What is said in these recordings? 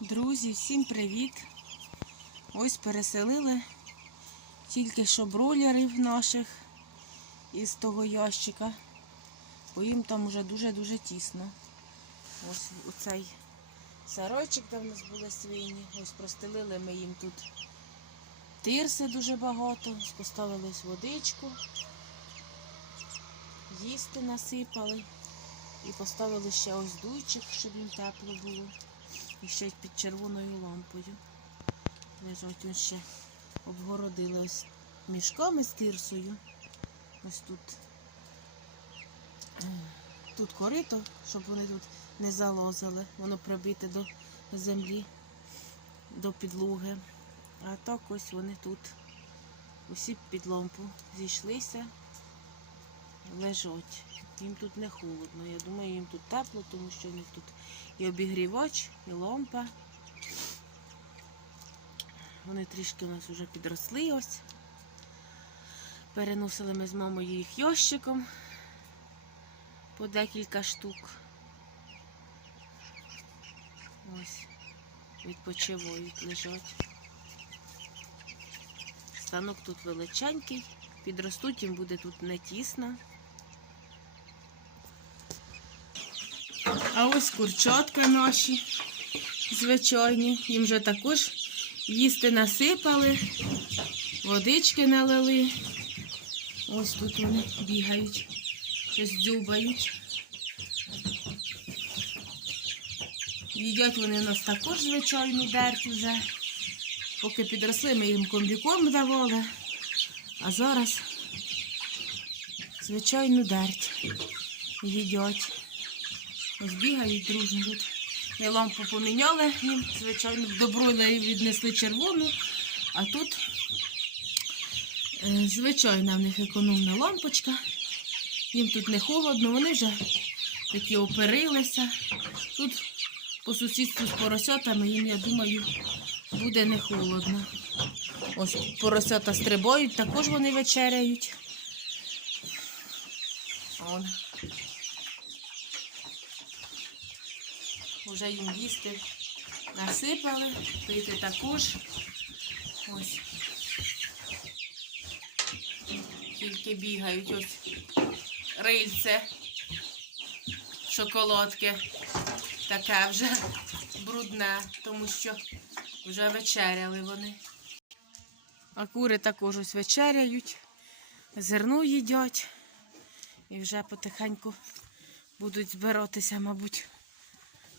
Друзі, всім привіт! Ось переселили тільки що бройлерів наших із того ящика, бо їм там вже дуже-дуже тісно. Ось у цей сарайчик, де в нас були свині. Ось простелили ми їм тут тирси дуже багато, поставили водичку, їсти насипали і поставили ще ось дуйчик, щоб їм тепло було. І ще під червоною лампою. Лежать ось ще обгородили мішками з тирсою. Ось тут. Тут корито, щоб вони тут не залозили. Воно прибите до землі, до підлоги. А так ось вони тут. Усі під лампу зійшлися, лежать. Їм тут не холодно. Я думаю, їм тут тепло, тому що у них тут і обігрівач, і лампа. Вони трішки у нас вже підросли ось. Переносили ми з мамою їх ящиком по декілька штук. Ось, відпочивають, лежать. Станок тут величенький, підростуть, їм буде тут не тісно. А ось курчатка наші звичайні. Їм вже також їсти насипали, водички налили. Ось тут вони бігають, щось дзюбають. Їдять вони у нас також звичайну дерть вже. Поки підросли, ми їм комбікорм давали, а зараз звичайну дерть їдять. Ось бігають дружно. Ми лампу поміняли їм, звичайно, до бройлерів віднесли червону, а тут е, звичайна в них економна лампочка. Їм тут не холодно, вони вже такі оперилися. Тут по сусідству з поросятами їм, я думаю, буде не холодно. Ось поросята стрибають, також вони вечеряють. Он. Вже їм їсти насипали, пити також. Ось. Тільки бігають ось рильце, шоколадки. Таке вже брудне, тому що вже вечеряли вони. А кури також ось вечеряють, зерно їдять і вже потихеньку будуть збиратися, мабуть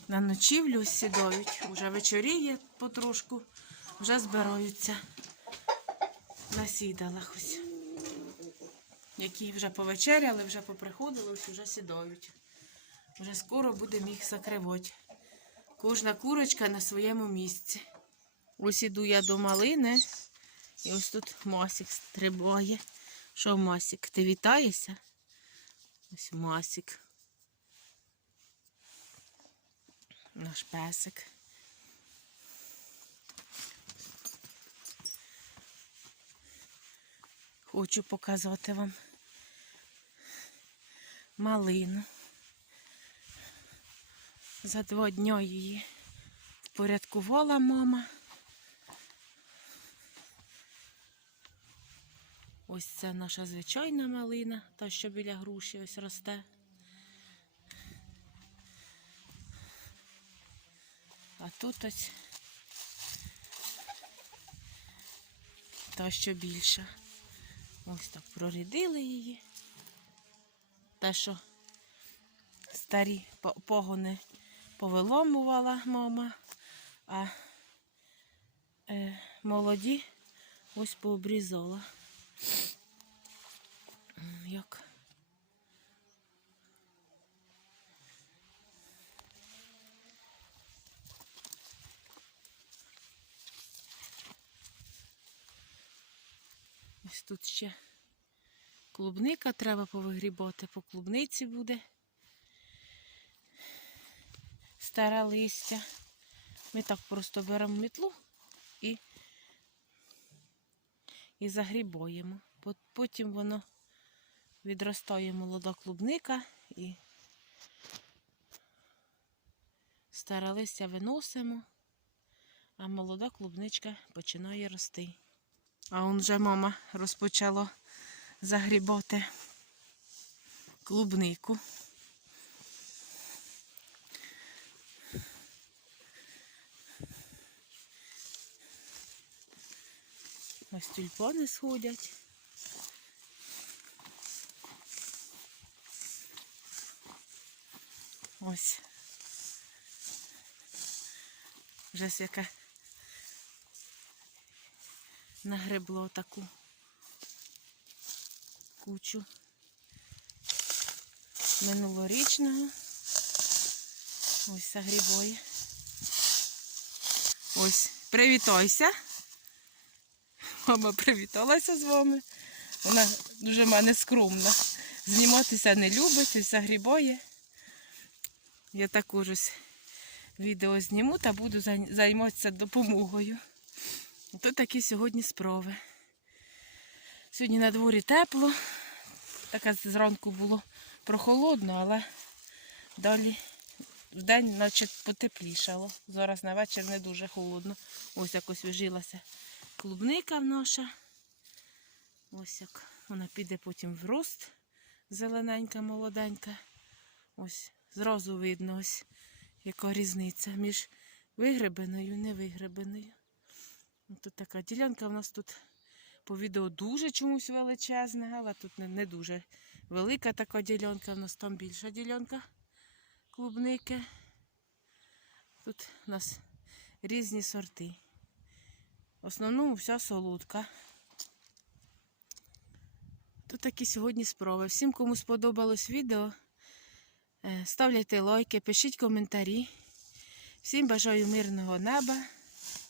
на ночівлю сідають. Уже вечоріє потрошку, вже збираються на сідалах ось. Які вже повечеряли, вже поприходили, ось вже сідають. Вже скоро будемо їх закривати. Кожна курочка на своєму місці. Ось іду я до малини. І ось тут Масік стрибає. Що, Масік, ти вітаєшся? Ось Масік. Наш песик. Хочу показати вам малину. За два дні її впорядкувала мама. Ось це наша звичайна малина, та що біля груші ось росте. А тут ось та що більша. Ось так прорядили її. Та, що старі погони повиломувала мама, а е, молоді ось пообрізала. Як Ось тут ще клубника треба повигрібати, по клубниці буде. Старе листя. Ми так просто беремо мітлу і, і загрібаємо. Потім воно відростає молода клубника і старе листя виносимо а молода клубничка починає рости. А он вже мама розпочала загрібати клубнику. Ось тюльпани сходять. Ось. Вже яке нагребло таку кучу минулорічного. Ось загрібоє. Ось, привітайся. Мама привіталася з вами. Вона дуже в мене скромна. Зніматися не любить, ось загрібає. Я також ось відео зніму та буду займатися допомогою. Ото такі сьогодні справи. Сьогодні на дворі тепло. Таке зранку було прохолодно, але далі в день наче потеплішало. Зараз на вечір не дуже холодно. Ось якось вижилася клубника наша. Ось як вона піде потім в рост. Зелененька, молоденька. Ось зразу видно, ось яка різниця між вигребеною і невигребеною. Ну, Тут така ділянка в нас тут по відео дуже чомусь величезна, але тут не, не дуже велика така ділянка, в нас там більша ділянка клубники. Тут у нас різні сорти. В основному вся солодка. Тут такі сьогодні справи. Всім, кому сподобалось відео, е, ставляйте лайки, пишіть коментарі. Всім бажаю мирного неба.